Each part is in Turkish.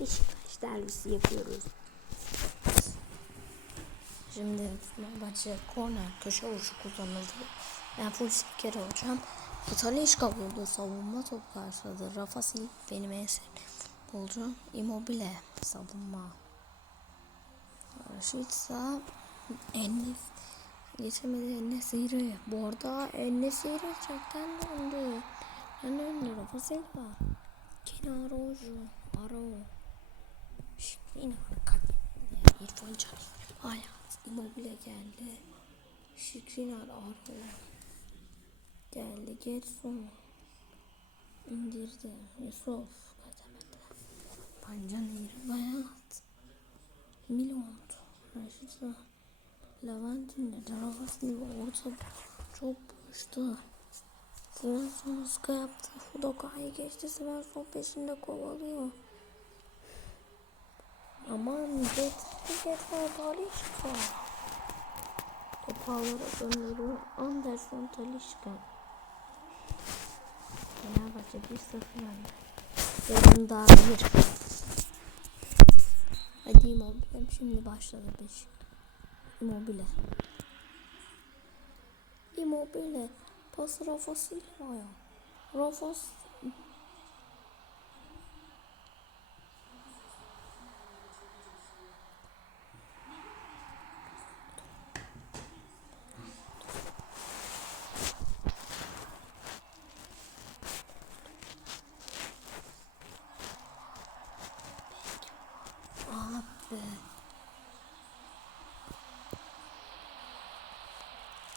Beşiktaş derbisi yapıyoruz. Şimdi Fenerbahçe korner köşe vuruşu kullanıldı. Ben full spiker olacağım. Talişka vurdu. Savunma top karşıladı. Rafa Silva benim en sevdiğim futbolcu. Immobile savunma. Raşitsa Enes geçemedi Enesiri. Bu arada Enesiri çekten döndü. Ne döndü Rafa Silva. Kenar Oju. Aro. Yine kat. İrfan Can. Hayat. Immobile geldi. Şikrinar Aro. Geldi. Getson. indirdi. Yusuf. Kaçamadı. Pancanir. Bayat. Milont. Raşitsa. Levantin. Tarafasını orta çok boştu. Svensson ıska yaptı. Fudoka'yı geçti. Svensson peşinde kovalıyor. Getler Talişka. Topağlara dönüyor. Anderson Talişka. Fenerbahçe 1-0 önde. Yarın daha bir. Hadi Immobile şimdi başladı beş. Immobile. Immobile. Pas Rafa Silva'ya. Rafa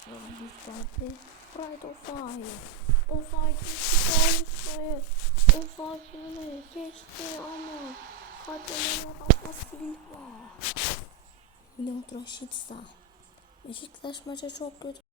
Bizlerde Pride offside. Offside geçti sayı. Offside'ını geçti ama Katalina Rafa Silva. Milot Rashica. Beşiktaş maça çok kötü